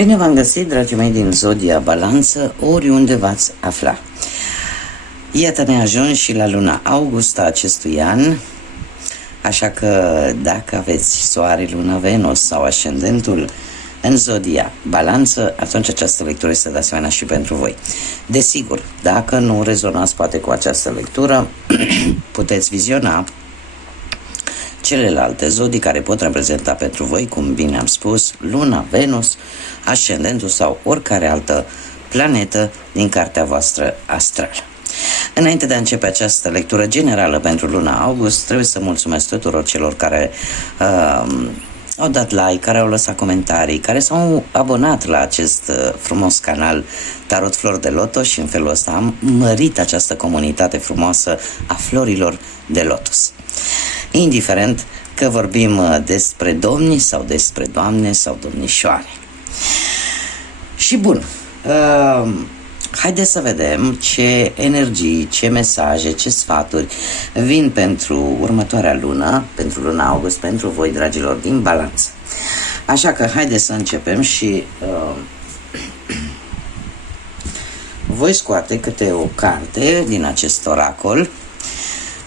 Bine v-am găsit, dragii mei din Zodia Balanță, oriunde v-ați afla. Iată, ne ajung și la luna august a acestui an, așa că dacă aveți soare, lună, Venus sau ascendentul în Zodia Balanță, atunci această lectură este de asemenea și pentru voi. Desigur, dacă nu rezonați poate cu această lectură, puteți viziona celelalte zodii care pot reprezenta pentru voi, cum bine am spus, luna, Venus, ascendentul sau oricare altă planetă din cartea voastră astrală. Înainte de a începe această lectură generală pentru luna august, trebuie să mulțumesc tuturor celor care au dat like, care au lăsat comentarii, care s-au abonat la acest frumos canal Tarot Flori de Lotos și în felul ăsta am mărit această comunitate frumoasă a florilor de lotus. Indiferent că vorbim despre domni sau despre doamne sau domnișoare. Și bun, haideți să vedem ce energii, ce mesaje, ce sfaturi vin pentru următoarea lună, pentru luna august, pentru voi, dragilor, din Balanță. Așa că haideți să începem și voi scoate câte o carte din acest oracol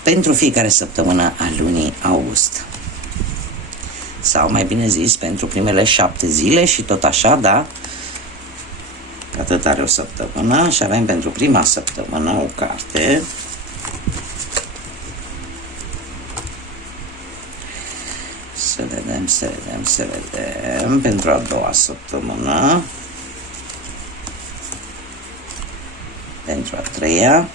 pentru fiecare săptămână a lunii august. Sau mai bine zis, pentru primele 7 zile și tot așa, da? Atât are o săptămână și avem pentru prima săptămână o carte. Să vedem. Pentru a doua săptămână. Pentru a treia.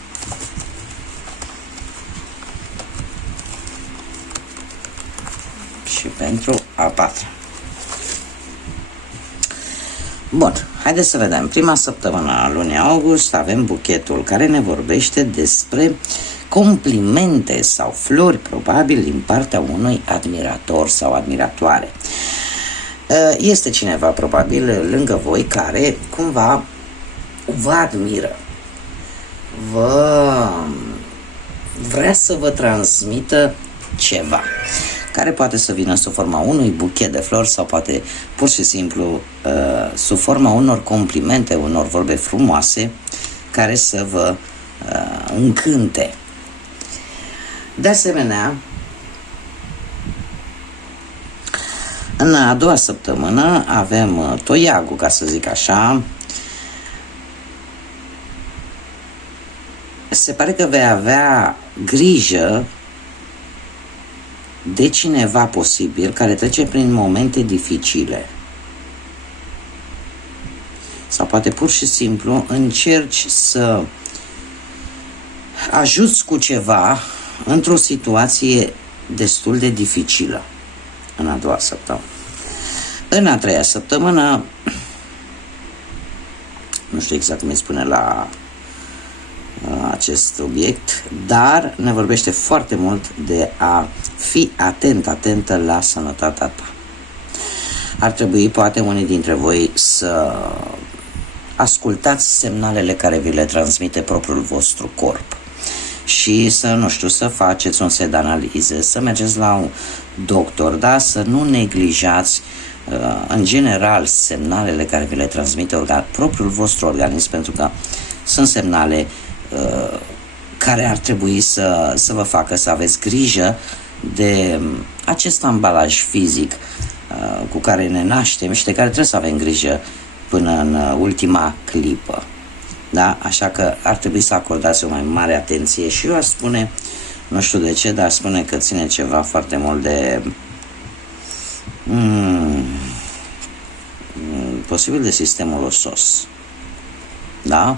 Și pentru a patra. Bun, haideți să vedem. Prima săptămână a lunii august avem buchetul care ne vorbește despre complimente sau flori, probabil, din partea unui admirator sau admiratoare. Este cineva, probabil, lângă voi care cumva vă admiră. Vrea să vă transmită ceva, care poate să vină sub forma unui buchet de flori sau poate pur și simplu sub forma unor complimente, unor vorbe frumoase care să vă încânte. De asemenea, în a doua săptămână avem toiagul, ca să zic așa. Se pare că vei avea grijă de cineva posibil care trece prin momente dificile. Sau poate pur și simplu încerci să ajuți cu ceva într-o situație destul de dificilă în a doua săptămână. În a treia săptămână, nu știu exact cum îi spune la acest obiect, dar ne vorbește foarte mult de a fi atentă la sănătatea ta. Ar trebui, poate, unii dintre voi să ascultați semnalele care vi le transmite propriul vostru corp și să, nu știu, să faceți un set de analize, să mergeți la un doctor, da? Să nu neglijați în general semnalele care vi le transmite propriul vostru organism, pentru că sunt semnale care ar trebui să vă facă să aveți grijă de acest ambalaj fizic cu care ne naștem și de care trebuie să avem grijă până în ultima clipă. Da? Așa că ar trebui să acordați o mai mare atenție și eu aș spune, nu știu de ce, dar aș spune că ține ceva foarte mult de posibil de sistemul osos. Da?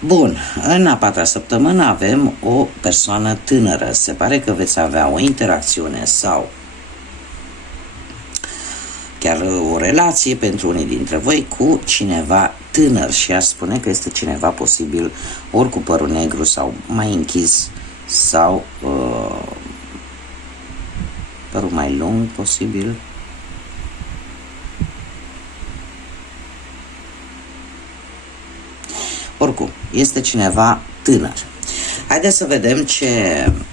Bun, în a patra săptămână avem o persoană tânără. Se pare că veți avea o interacțiune sau chiar o relație pentru unii dintre voi cu cineva tânăr și aș spune că este cineva posibil ori cu părul negru sau mai închis sau părul mai lung posibil. Oricum, este cineva tânăr. Haideți să vedem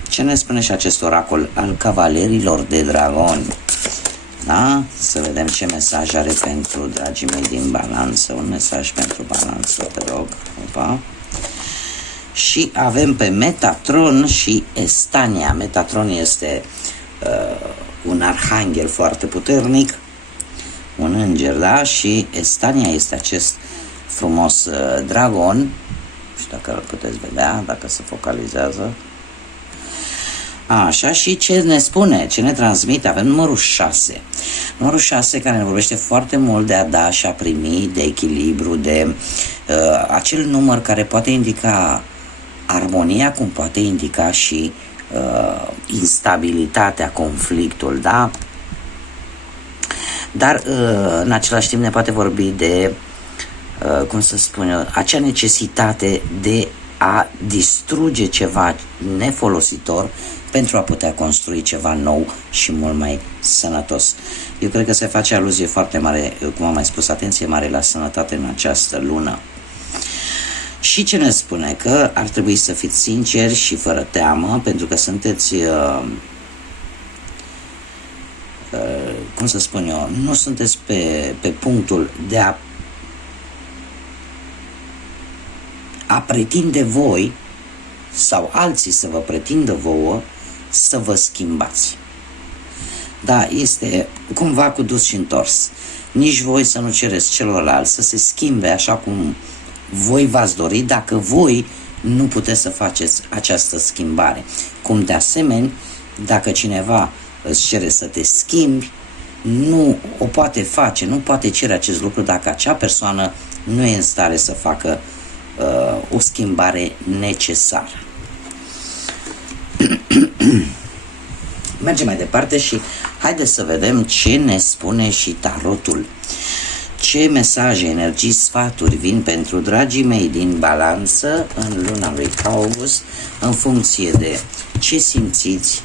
ce ne spune și acest oracol al Cavalerilor de Dragoni Da? Să vedem ce mesaj are pentru dragii mei din Balanță. Un mesaj pentru Balanță, te rog. Opa. Și avem pe Metatron și Estania. Metatron este un arhanghel foarte puternic, un înger, da? Și Estania este acest frumos dragon. Nu știu dacă îl puteți vedea, dacă se focalizează. Așa, și ce ne spune, ce ne transmite? Avem numărul 6. Numărul 6 care ne vorbește foarte mult de a da și a primi, de echilibru, de acel număr care poate indica armonia, cum poate indica și instabilitatea, conflictul, da? Dar în același timp ne poate vorbi de, cum să spun eu, acea necesitate de a distruge ceva nefolositor pentru a putea construi ceva nou și mult mai sănătos. Eu cred că se face aluzie foarte mare, cum am mai spus, atenție mare la sănătate în această lună. Și ce ne spune? Că ar trebui să fiți sinceri și fără teamă, pentru că sunteți, cum să spun eu, nu sunteți pe punctul de a pretinde voi sau alții să vă pretindă vouă să vă schimbați. Da, este cumva cu dus și întors. Nici voi să nu cereți celorlalți să se schimbe așa cum voi v-ați dori, dacă voi nu puteți să faceți această schimbare. Cum de asemenea, dacă cineva îți cere să te schimbi, nu o poate face, nu poate cere acest lucru dacă acea persoană nu e în stare să facă o schimbare necesară. Mergem mai departe și haideți să vedem ce ne spune și tarotul. Ce mesaje, energii, sfaturi vin pentru dragii mei din Balanță în luna lui august, în funcție de ce simțiți,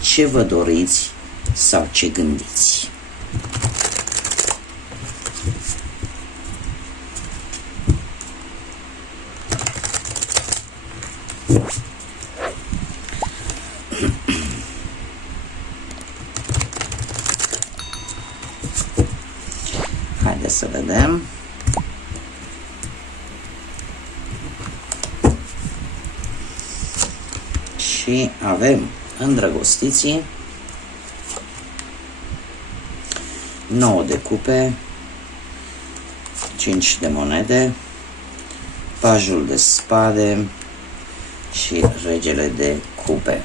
ce vă doriți sau ce gândiți. Haideți să vedem. Și avem îndrăgostiții, 9 de cupe, 5 de monede, pajul de spade și regele de cupe.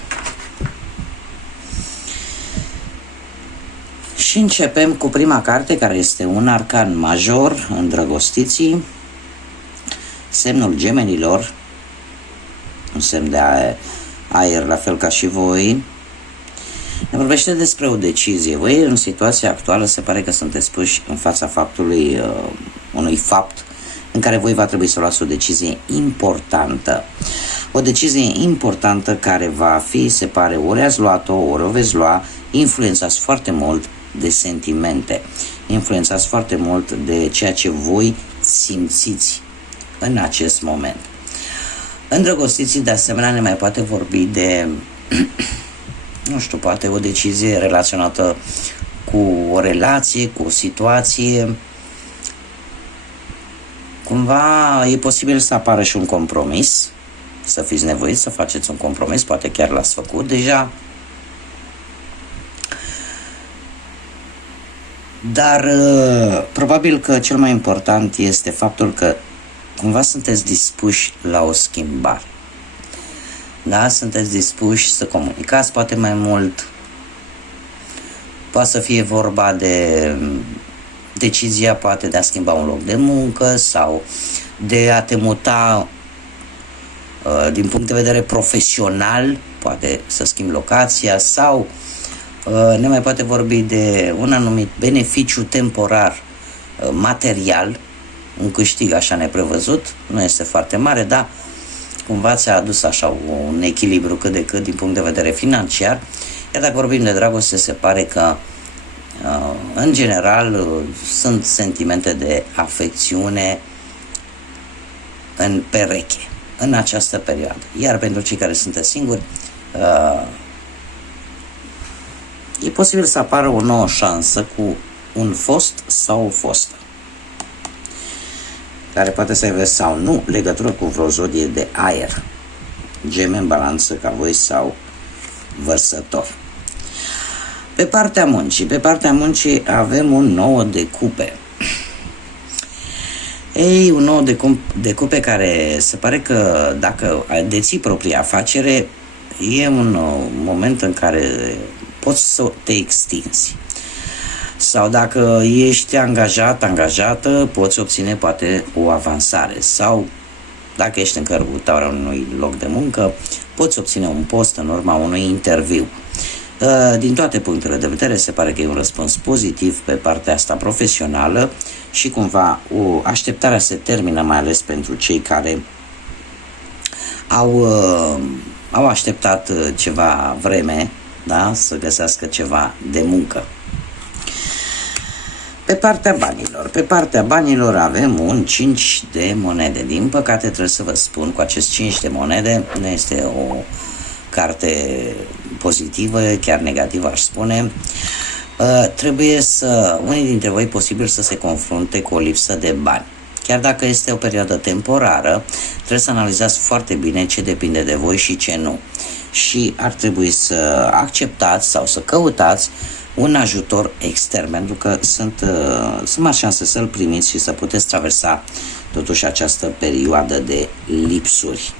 Și începem cu prima carte, care este un arcan major, îndrăgostiții, semnul Gemenilor, un semn de aer, la fel ca și voi. Ne vorbește despre o decizie. Voi, în situația actuală, se pare că sunteți puși în fața faptului, unui fapt în care voi va trebui să luați o decizie importantă. O decizie importantă care va fi, se pare, ori ați luat-o, ori o veți lua, influențați foarte mult de sentimente, influențați foarte mult de ceea ce voi simțiți în acest moment. Îndrăgostiții, de asemenea, ne mai poate vorbi de, nu știu, poate o decizie relaționată cu o relație, cu o situație. Cumva e posibil să apară și un compromis, să fiți nevoiți să faceți un compromis, poate chiar l-ați făcut deja. Dar probabil că cel mai important este faptul că cumva sunteți dispuși la o schimbare. Da? Sunteți dispuși să comunicați poate mai mult. Poate să fie vorba de decizia poate de a schimba un loc de muncă sau de a te muta din punct de vedere profesional, poate să schimbi locația sau ne mai poate vorbi de un anumit beneficiu temporar material, un câștig așa neprevăzut, nu este foarte mare, dar cumva ți-a adus așa un echilibru cât de cât din punct de vedere financiar. Iar dacă vorbim de dragoste, se pare că în general sunt sentimente de afecțiune în pereche în această perioadă. Iar pentru cei care sunt singuri, e posibil să apară o nouă șansă cu un fost sau o fostă, care poate să aibă sau nu legătură cu vreo zodie de aer, Gemeni, Balanță, ca voi sau Vărsător. Pe partea muncii avem un 9 de cupe. Ei, un 9 de cupe care se pare că dacă deții propria afacere, e un moment în care poți să te extinzi. Sau dacă ești angajată, poți obține poate o avansare. Sau dacă ești în căutarea unui loc de muncă, poți obține un post în urma unui interviu. Din toate punctele de vedere, se pare că e un răspuns pozitiv pe partea asta profesională și cumva așteptarea se termină, mai ales pentru cei care au așteptat ceva vreme, da, să găsească ceva de muncă. Pe partea banilor avem un 5 de monede. Din păcate trebuie să vă spun, cu acest 5 de monede nu este o carte pozitivă, chiar negativă aș spune. Unii dintre voi posibil să se confrunte cu o lipsă de bani. Chiar dacă este o perioadă temporară, trebuie să analizați foarte bine ce depinde de voi și ce nu. Și ar trebui să acceptați sau să căutați un ajutor extern, pentru că sunt mari șanse să-l primiți și să puteți traversa totuși această perioadă de lipsuri.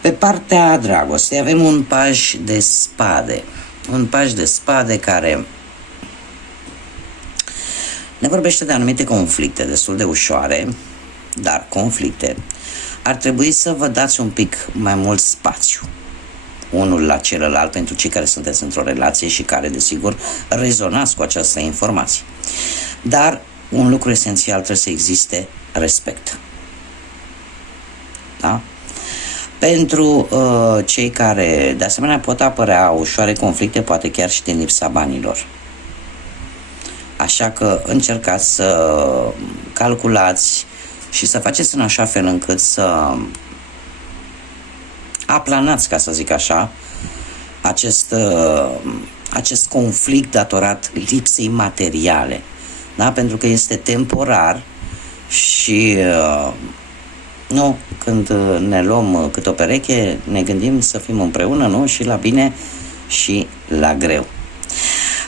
Pe partea dragostei avem un paj de spade. Un paj de spade care ne vorbește de anumite conflicte destul de ușoare, dar conflicte. Ar trebui să vă dați un pic mai mult spațiu unul la celălalt pentru cei care sunteți într-o relație și care, desigur, rezonați cu această informație. Dar un lucru esențial, trebuie să existe respect. Da? Pentru cei care, de asemenea, pot apărea ușoare conflicte, poate chiar și din lipsa banilor. Așa că încercați să calculați și să faceți în așa fel încât să aplanați, ca să zic așa, acest conflict datorat lipsei materiale. Da? Pentru că este temporar și nu, când ne luăm câte o pereche, ne gândim să fim împreună, nu? Și la bine și la greu.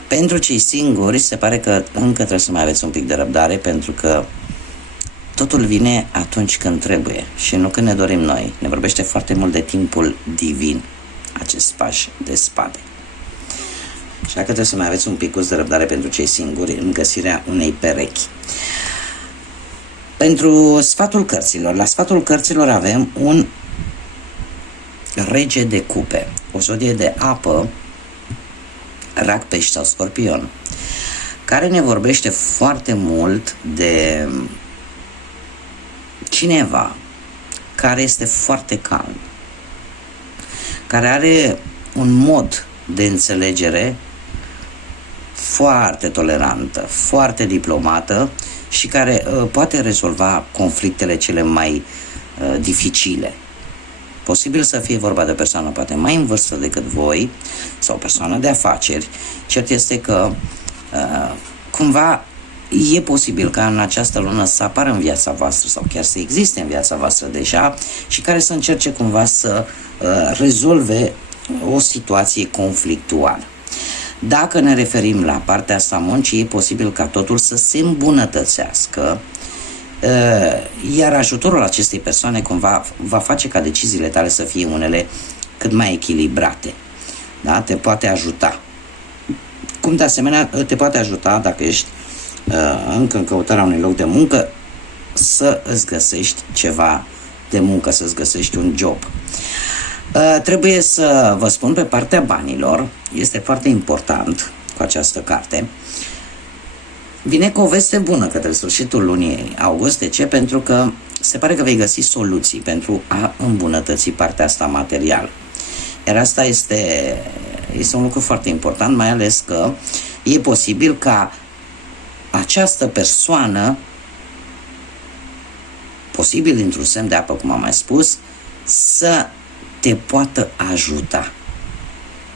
Pentru cei singuri, se pare că încă trebuie să mai aveți un pic de răbdare, pentru că totul vine atunci când trebuie și nu când ne dorim noi. Ne vorbește foarte mult de timpul divin, acest paj de spade. Așa că trebuie să mai aveți un pic de răbdare pentru cei singuri în găsirea unei perechi. Pentru sfatul cărților, la sfatul cărților avem un rege de cupe, o zodie de apă, Rac, Pești sau Scorpion, care ne vorbește foarte mult de cineva care este foarte calm, care are un mod de înțelegere foarte tolerantă, foarte diplomată și care poate rezolva conflictele cele mai dificile. Posibil să fie vorba de o persoană poate mai în vârstă decât voi sau o persoană de afaceri. Cert este că cumva e posibil ca în această lună să apară în viața voastră sau chiar să existe în viața voastră deja și care să încerce cumva să rezolve o situație conflictuală. Dacă ne referim la partea asta a muncii, e posibil ca totul să se îmbunătățească, iar ajutorul acestei persoane cumva va face ca deciziile tale să fie unele cât mai echilibrate. Da? Te poate ajuta. Cum de asemenea te poate ajuta dacă ești încă în căutarea unui loc de muncă să îți găsești ceva de muncă, să îți găsești un job. Trebuie să vă spun pe partea banilor, este foarte important cu această carte. Vine cu o veste bună către sfârșitul lunii august. De ce? Pentru că se pare că vei găsi soluții pentru a îmbunătăți partea asta materială. Iar asta este un lucru foarte important, mai ales că e posibil ca această persoană, posibil dintr-un semn de apă, cum am mai spus, să te poată ajuta.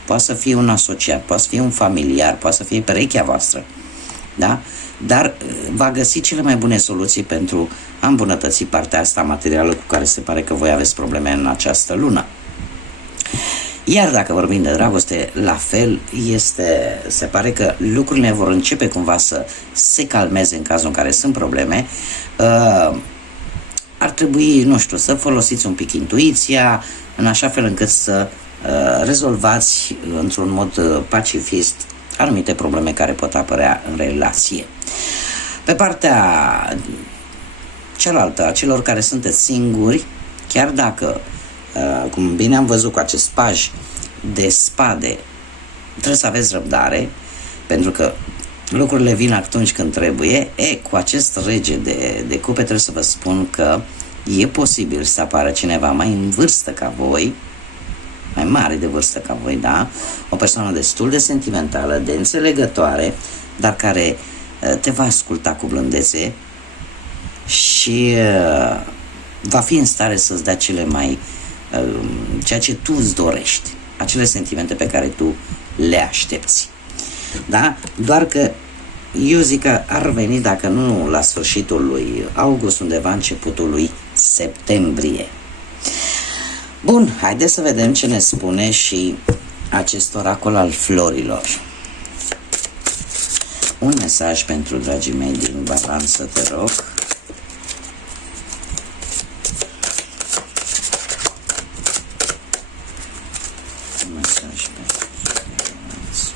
poate să fie un asociat, poate să fie un familiar, poate să fie perechea voastră, da? Dar va găsi cele mai bune soluții pentru a îmbunătăți partea asta materială cu care se pare că voi aveți probleme în această lună. Iar dacă vorbim de dragoste, la fel se pare că lucrurile vor începe cumva să se calmeze în cazul în care sunt probleme. Ar trebui, nu știu, să folosiți un pic intuiția în așa fel încât să rezolvați într-un mod pacifist anumite probleme care pot apărea în relație. Pe partea cealaltă, a celor care sunteți singuri, chiar dacă, cum bine am văzut cu acest paj de spade, trebuie să aveți răbdare, pentru că lucrurile vin atunci când trebuie. Cu acest rege de cupe trebuie să vă spun că e posibil să apară cineva mai în vârstă ca voi, mai mare de vârstă ca voi, da? O persoană destul de sentimentală, de înțelegătoare, dar care te va asculta cu blândețe și va fi în stare să-ți dea ceea ce tu îți dorești, acele sentimente pe care tu le aștepți. Da? Doar că eu zic că ar veni, dacă nu la sfârșitul lui august, undeva începutul lui septembrie. Bun, haideți să vedem ce ne spune și acest oracol al florilor. Un mesaj pentru dragii mei din Balanță, te rog. Un mesaj pentru Balanță.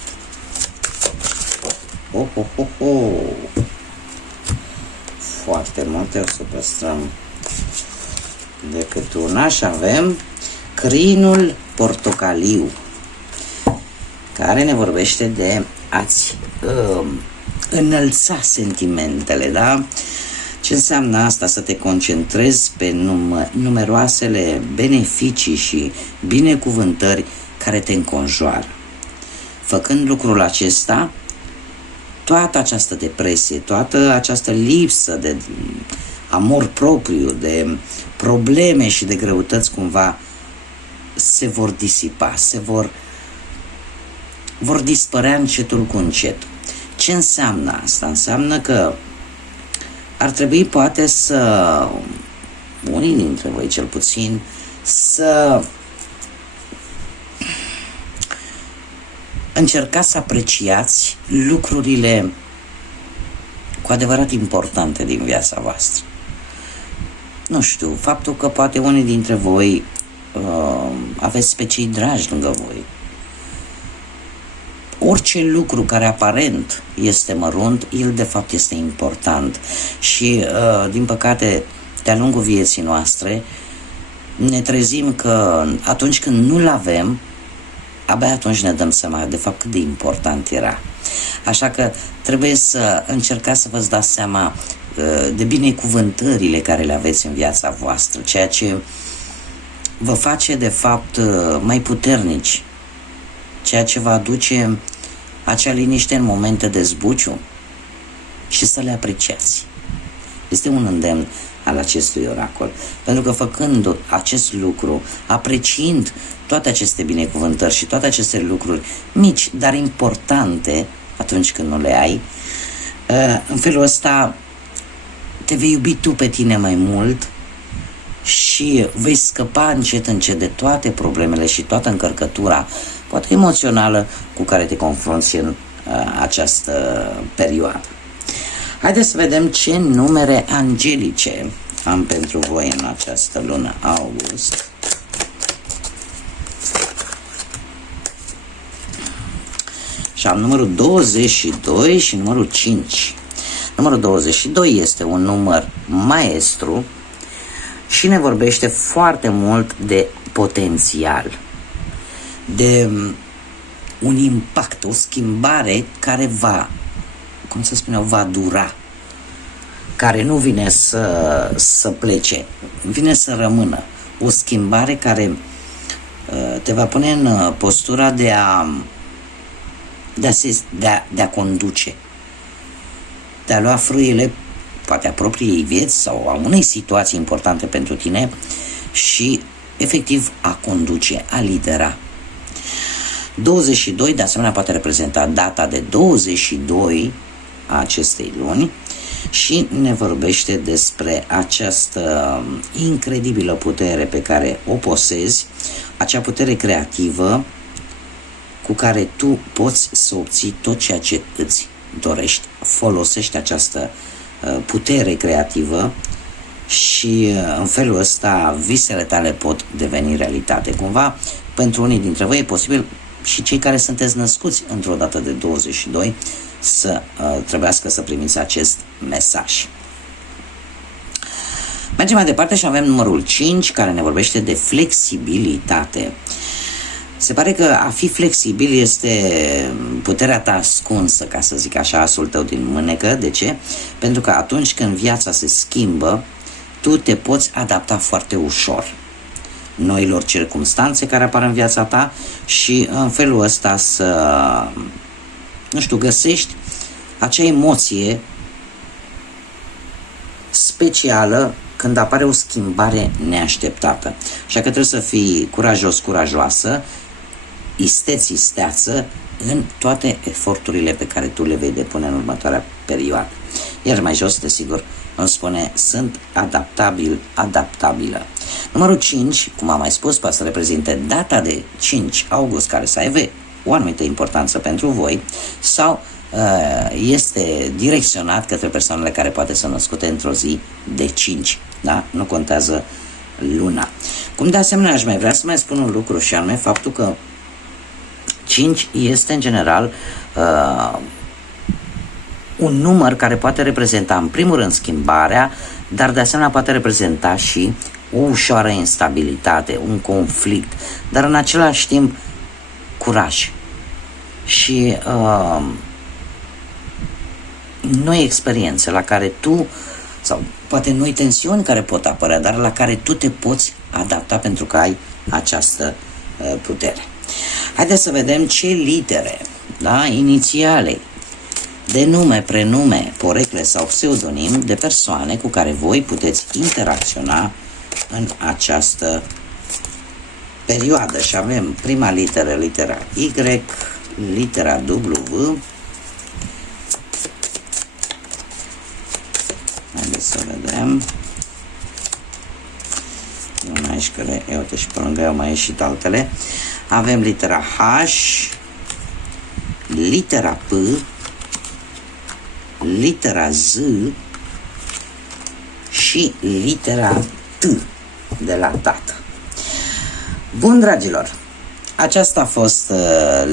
Foarte multe, o să păstrăm decât una și avem crinul portocaliu, care ne vorbește de a-ți înălța sentimentele, da? Ce înseamnă asta? Să te concentrezi pe numeroasele beneficii și binecuvântări care te înconjoară. Făcând lucrul acesta, toată această depresie, toată această lipsă de amor propriu, de probleme și de greutăți cumva se vor disipa, vor dispărea încetul cu încet. Ce înseamnă asta? Înseamnă că ar trebui poate unii dintre voi cel puțin, să încercați să apreciați lucrurile cu adevărat importante din viața voastră. Nu știu, faptul că poate unii dintre voi aveți pe cei dragi lângă voi. Orice lucru care aparent este mărunt, el de fapt este important. Și, din păcate, de-a lungul vieții noastre, ne trezim că atunci când nu-l avem, abia atunci ne dăm seama de fapt cât de important era. Așa că trebuie să încercați să vă dați seama de binecuvântările care le aveți în viața voastră, ceea ce vă face de fapt mai puternici, ceea ce va aduce acea liniște în momente de zbuciu și să le apreciați. Este un îndemn al acestui oracol, pentru că făcând acest lucru, apreciind toate aceste binecuvântări și toate aceste lucruri mici, dar importante atunci când nu le ai, în felul ăsta te vei iubi tu pe tine mai mult și vei scăpa încet de toate problemele și toată încărcătura, poate emoțională, cu care te confrunți în această perioadă. Haideți să vedem ce numere angelice am pentru voi în această lună august. Și am numărul 22 și numărul 5. Numărul 22 este un număr maestru și ne vorbește foarte mult de potențial, de un impact, o schimbare care va dura, care nu vine să plece, vine să rămână. O schimbare care te va pune în postura de a conduce, de a lua frâiele, poate a propriei vieți sau a unei situații importante pentru tine și efectiv a conduce, a lidera. 22 de asemenea poate reprezenta data de 22 a acestei luni și ne vorbește despre această incredibilă putere pe care o posezi, acea putere creativă cu care tu poți să obții tot ceea ce îți dorești. Folosești această putere creativă și în felul ăsta visele tale pot deveni realitate. Cumva, pentru unii dintre voi e posibil și cei care sunteți născuți într-o dată de 22 să trebuiască să primiți acest mesaj. Mergem mai departe și avem numărul 5 care ne vorbește de flexibilitate. Se pare că a fi flexibil este puterea ta ascunsă, ca să zic așa, asul tău din mânecă. De ce? Pentru că atunci când viața se schimbă, tu te poți adapta foarte ușor noilor circumstanțe care apar în viața ta și în felul ăsta să, nu știu, găsești acea emoție specială când apare o schimbare neașteptată. Așa că trebuie să fii curajos, curajoasă, isteț, isteață în toate eforturile pe care tu le vei depune în următoarea perioadă. Iar mai jos, desigur, îmi spune, sunt adaptabil, adaptabilă. Numărul 5, cum am mai spus, poate să reprezinte data de 5 august, care să aibă o anumită importanță pentru voi, sau este direcționat către persoanele care poate să născute într-o zi de 5. Da? Nu contează luna. Cum de asemenea aș mai vrea să mai spun un lucru și anume faptul că 5 este în general un număr care poate reprezenta în primul rând schimbarea, dar de asemenea poate reprezenta și o ușoară instabilitate, un conflict, dar în același timp curaj și noi experiențe la care tu, sau poate noi tensiuni care pot apărea, dar la care tu te poți adapta pentru că ai această putere. Haideți să vedem ce litere, da, inițiale, de nume, prenume, porecle sau pseudonim de persoane cu care voi puteți interacționa în această perioadă. Și avem prima literă, litera Y, litera W. Haideți să vedem. Una aici, că uite, și pe lângă eu mai ieșit altele. Avem litera H, litera P, litera Z și litera T de la tată. Bun, dragilor, aceasta a fost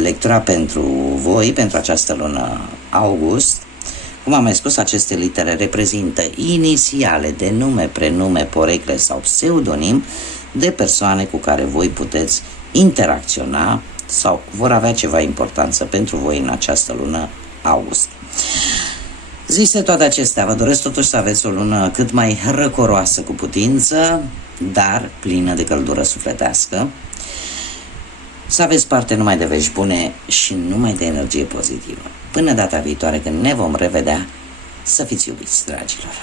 lectura pentru voi, pentru această lună august. Cum am mai spus, aceste litere reprezintă inițiale de nume, prenume, porecle sau pseudonim de persoane cu care voi puteți interacționa sau vor avea ceva importanță pentru voi în această lună august. Zise toate acestea, vă doresc totuși să aveți o lună cât mai răcoroasă cu putință, dar plină de căldură sufletească. Să aveți parte numai de vești bune și numai de energie pozitivă. Până data viitoare când ne vom revedea, să fiți iubiți, dragilor!